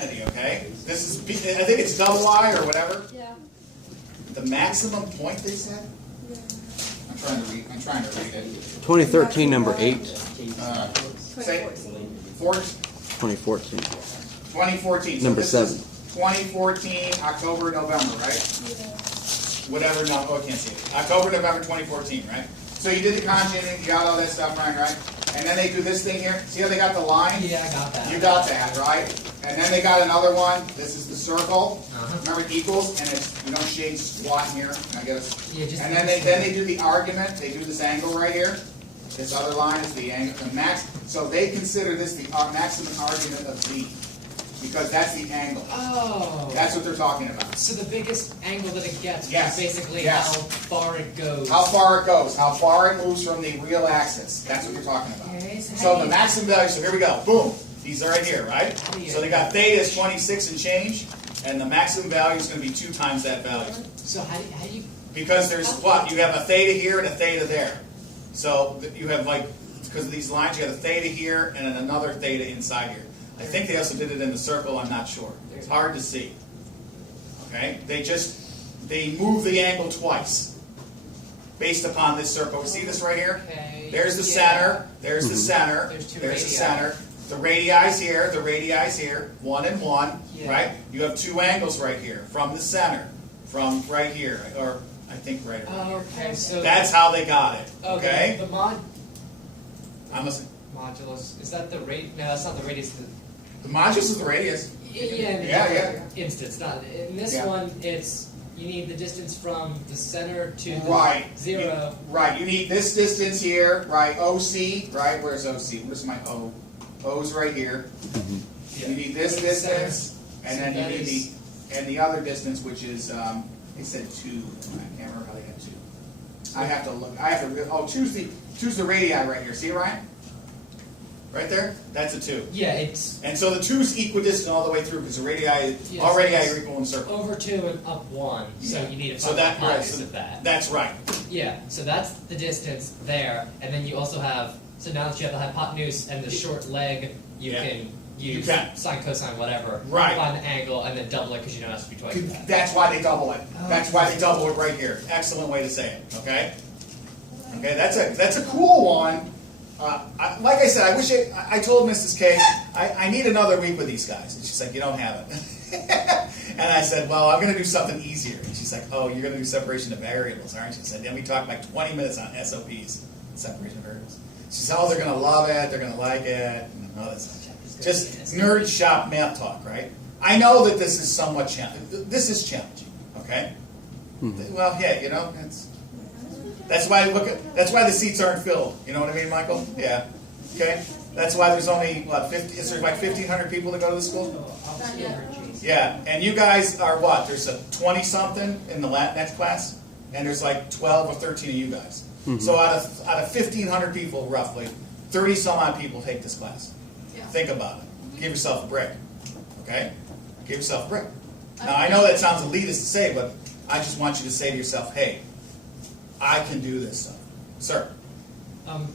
identity, okay? This is, I think it's double I or whatever. Yeah. The maximum point they said? Yeah. I'm trying to read it. 2013, number 8. Say 2014. 2014. Number so this 7. is 2014, October, November, right? Yeah. Whatever, no, oh, I can't see it. October, November 2014, right? So you did the conjugating, you got all that stuff right? And then they do this thing here. See how they got the line? Yeah, I got that. You got that, right? And then they got another one. This is the circle. Uh-huh. Remember equals, and it's shade squat here. I guess. Yeah, just And then they do the argument. They do this angle right here. This other line is the angle, the max. So they consider this the maximum argument of Z, because that's the angle. Oh. That's what they're talking about. So the biggest angle that it gets Yes. is basically Yes. how far it goes. How far it goes, how far it moves from the real axis. That's what you're talking about. Okay, So the maximum value, so here we go, boom. These are right here, right? So they got theta is 26 and change, and the maximum value is going to be 2 times that value. So how do you... Because there's what? You have a theta here and a theta there. So you have because of these lines, you have a theta here and then another theta inside here. I think they also did it in the circle, I'm not sure. It's hard to see. Okay? They move the angle twice based upon this circle. See this right here? Okay. There's the center, there's the center, There's two there's the radii. center. The radii here, the radii here, 1 and 1, Yeah. right? You have 2 angles right here, from the center, from right here, or I think right around here. Okay, so... That's how they got it, okay? The Modulus modulus, is that the rate? No, that's not the radius. the modulus is the radius. Yeah. Instance, not in this Yeah. one. It's you need the distance from the center to the Right. 0. You need this distance here, right? OC, right? Where's OC? Where's my O? O's right here. Yeah. You need this distance, and So then you that need is- the other distance, which is they said 2. I can't remember how they had 2. I have to look. Choose the radii right here. See it, Ryan? Right there. That's a 2. Yeah, it's And so the 2 is equidistant all the way through because the radii, Yeah, all so radii it's are equal in circle. over 2 and up 1. So you need to So find that the right, hypotenuse so of that. that's right. Yeah, so that's the distance there, and then you also have. So now that you have the hypotenuse and the short leg, you Yeah. can use You can. sine, cosine, whatever. Right. Find the angle and then double it because you know it has to be twice that. That's why they double it. Oh. That's why they double it right here. Excellent way to say it. Okay. Okay. That's a cool one. Like I said, I told Mrs. K I need another week with these guys, and she's like, you don't have it. And I said, well, I'm going to do something easier. And she's like, oh, you're going to do separation of variables, aren't you? She said, then we talked like 20 minutes on SOPs, separation of variables. She said, oh, they're going to love it. They're going to like it. And all that stuff. Just nerd shop math talk, right? I know that this is somewhat challenging. This is challenging, okay? Well, yeah, that's why that's why the seats aren't filled. You know what I mean, Michael? Yeah. Okay. That's why there's only is there like 1,500 people that go to the school? Yeah. And you guys are what? There's a 20 something in the next class, and there's like 12 or 13 of you guys. So out of 1,500 people, roughly, 30 some odd people take this class. Think about it. Give yourself a break. Okay? Give yourself a break. Now, I know that sounds elitist to say, but I just want you to say to yourself, hey, I can do this stuff. Sir?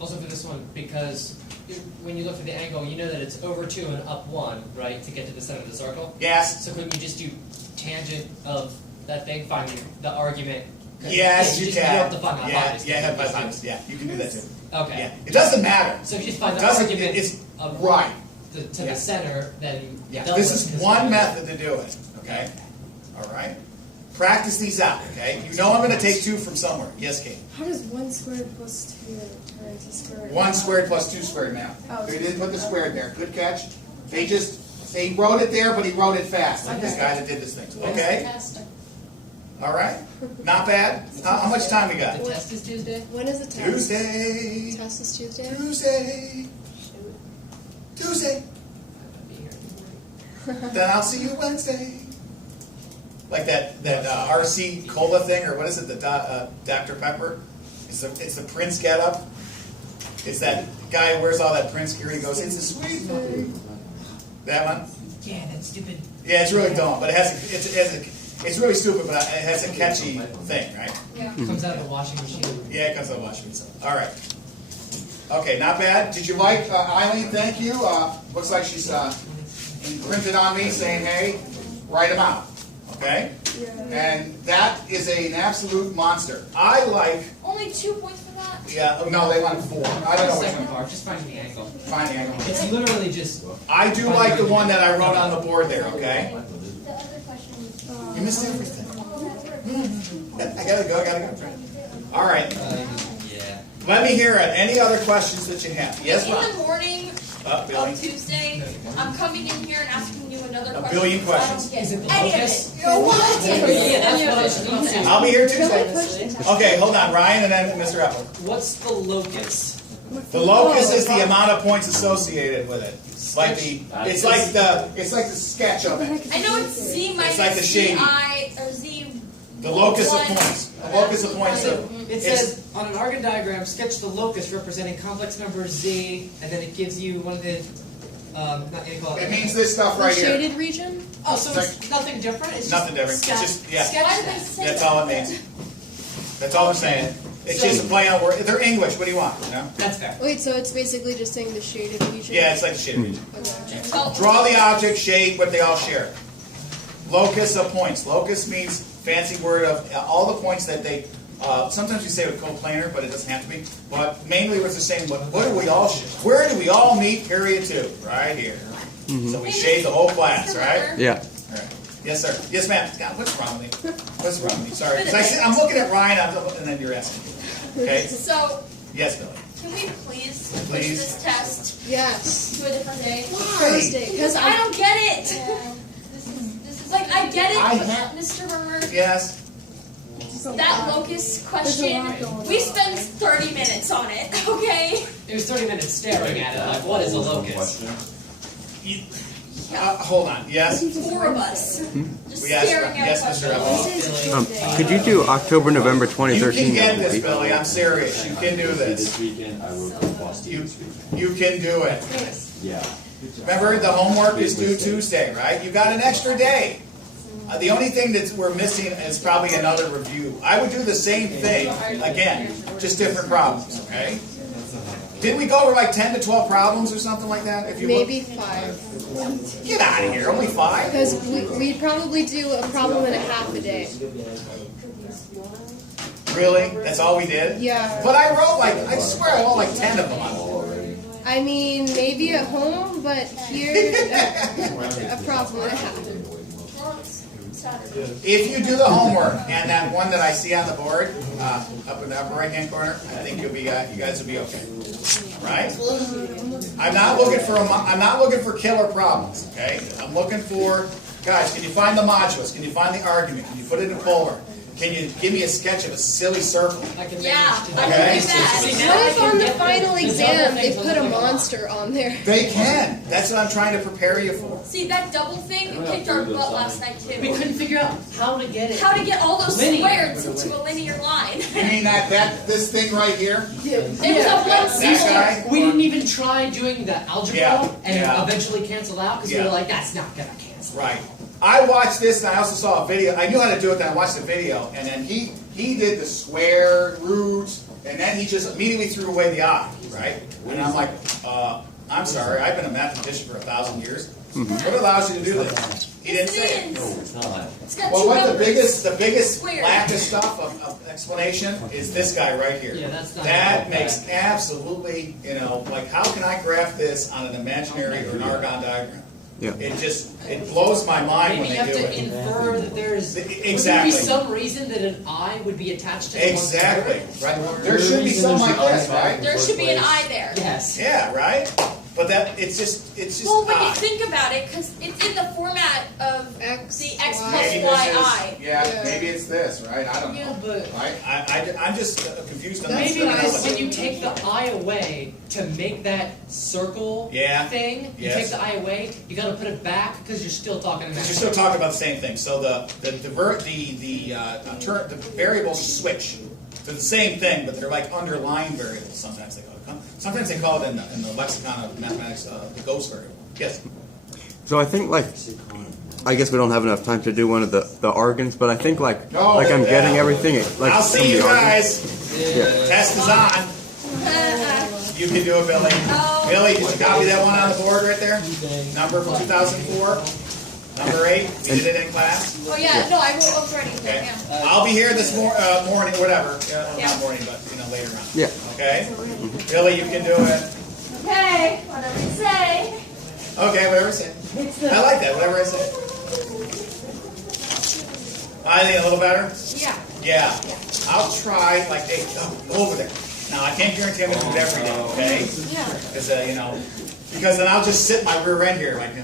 Also for this one, because when you look at the angle, you know that it's over 2 and up 1, right, to get to the center of the circle? Yes? So couldn't you just do tangent of that thing, find the argument? Yes, you You can. don't have to find the hypotenuse. Hypotenuse. Yeah, you can do that too. Okay. Yeah. It doesn't matter. So if you just find the Doesn't- argument it's- of right. to Yeah. the center, then Yeah. double This it, is 'cause one then- method to do it. Okay? All right? Practice these out, okay? You know I'm going to take 2 from somewhere. Yes, Kate? How does 1 squared plus 2 turn to square? 1 squared plus 2 squared now. Oh, They didn't put the squared there. Good catch. They wrote it there, but he wrote it fast, like this Okay. guy that did this thing. Okay? All right? Not bad? How much time we got? The test is Tuesday? When is the test? Tuesday. Test is Tuesday? Tuesday. Then I'll see you Wednesday. Like that RC Cola thing, or what is it? The Dr. Pepper. It's the Prince getup. It's that guy who wears all that Prince gear. He goes, "It's a sweet thing." That one. Yeah, that's stupid. Yeah, it's really dumb, but it's really stupid, but it has a catchy thing, right? Yeah. Comes out of the washing machine. Yeah, it comes out of washing machine. All right. Okay, not bad. Did you like Eileen? Thank you. Looks like she's printed on me saying, hey, write them out. Okay? Yeah. And that is an absolute monster. I like, Only 2 points for that? yeah, oh, no, they wanted 4. I don't know which Second one. part, just find the angle. Find the angle. It's literally just. I do like the one that I wrote on the board there, okay? The other question is. You missed everything. I gotta go. All right. Yeah. Let me hear it. Any other questions that you have? Yes, In Bob? the morning Billy? of Tuesday, I'm coming in here and asking you another A question. billion so I don't questions. get Is it the any of locust? it. You're what? Yeah, that's what I was going to I'll be here Tuesday. Really? Okay, hold on. Ryan and then Mr. Apple. What's the locus? The locus is the amount of points associated with it. It's like the sketch of it. I know it's Z minus like the shading. I or Z. The locus of one. points. The locus of points of It says on an Argon diagram, sketch the locus representing complex number Z, and then it gives you one of the not inequality. it means this stuff The right here. shaded region? Oh, so it's nothing different. It's Nothing just different. It's just yeah. sketch Why did they that. say That's that? all it means. That's all they're saying. It's just a play on word. They're English. What do you want? You know? That's fair. Wait, so it's basically just saying the shaded region? Yeah, it's like the shade region. Okay. Well, Draw the object, shade what they all share. Locus of points. Locus means fancy word of all the points that they. Sometimes you say with coplanar, but it doesn't have to be. But mainly, what they're saying, what do we all share? Where do we all meet? Period 2. Right here. So we shade the whole class, right? Yeah. All right. Yes, sir. Yes, ma'am. God, what's wrong with me? What's wrong with me? Sorry, because I'm looking at Ryan, and then you're asking. Okay. So, Yes, Billy. can we please push Please. this test Yes. to a different day? Thursday. Because I don't get it. This is Like, I get it, I but have- Mr. Murmer, Yes. that locus question, lot going we on. spent 30 minutes on it, okay? It was 30 minutes staring at it, like, what is a locus? Hold on. Yes. 4 of us. Just Yes, staring at yes, a Mr. question. Evans. This is Um, Tuesday. could you do October, November You 2013 can get number this, eight? Billy. I'm serious. You can do this. This weekend, I work with Boston You, this weekend. you can do it. Yeah. Remember, the homework is due Tuesday, right? You got an extra day. The only thing that we're missing is probably another review. I would do the same thing, again, just different problems, okay? Didn't we go over like 10 to 12 problems or something like that? If you look- Maybe 5. Get out of here, only 5? Because we'd probably do a problem and a half a day. Really? That's all we did? Yeah. But I wrote like, I swear I wrote like 10 of them on the board. I mean, maybe at home, but here, a problem and a half. Well, it's Saturday. If you do the homework and that one that I see on the board, up in the upper right-hand corner, I think you'll be, you guys will be okay. Right? I'm not looking for I'm not looking for killer problems. Okay? I'm looking for, guys. Can you find the modulus? Can you find the argument? Can you put it in Fuller? Can you give me a sketch of a silly circle? I can Yeah, manage to I do can Okay. do that. See, now What I if can on the get final the exam double they things put a on the monster on there? They can. That's what I'm trying to prepare you for. See, that double thing kicked our butt last night, We too. couldn't figure out how to get it. How to get all those Linear. squares into a linear line. You mean this thing right here? It was a one That symbol. guy? We didn't even try doing the algebra Yeah, and yeah. eventually canceled out because we Yeah. were like, that's not gonna cancel. Right. I watched this and I also saw a video. I knew how to do it, then I watched the video, and then he did the square roots, and then he just immediately threw away the I, right? And I'm like, I'm sorry, I've been a mathematician for 1,000 years. What allows you to do this? He didn't say it. No, it's not. It's got Well, two what the numbers. biggest Square. lack of stuff of explanation is this guy right here. Yeah, that's not That bad. makes absolutely, like how can I graph this on an imaginary or an Argon diagram? Yeah. It blows my mind Maybe when you they have do to it. infer that there's Exactly. Would there be some reason that an I would be attached to the one Exactly, square? right? There should be something like this, right? There should be an I there. Yes. Yeah, right? But it's just Well, when you odd. think about it, because it's in the format of X, the X Y. plus Maybe Y I. yeah, maybe it's this, right? I don't Yeah, know. but Right? I'm just confused on maybe that. when you take the I away to make that circle Yeah. thing, you Yes. take the I away, you gotta put it back because you're still talking about Because you're still talking about the same thing. So the variables switch to the same thing, but they're like underlying variables. Sometimes they call it. Sometimes they call it in the lexicon of mathematics the ghost variable. Yes. So I think I guess we don't have enough time to do one of the argons, but I think I'm yeah. getting everything. Like I'll some of see you the argons. guys. Yeah. Test is on. You can do it, Billy. Oh, Billy, did you copy that one on the board right there? Number from 2004? Number 8? You did it in class? Oh, yeah, no, I wrote already. Okay. Yeah. I'll be here this morning, whatever. Yeah. Not morning, but later on. Yeah. Okay? Billy, you can do it. Okay, whatever you say. Okay, whatever I say. I like that, whatever I say. I think a little better? Yeah. Yeah. I'll try, like, hey, go over there. Now, I can't guarantee I'm going to do it every day, okay? Yeah. Because, because then I'll just sit my rear end here, like,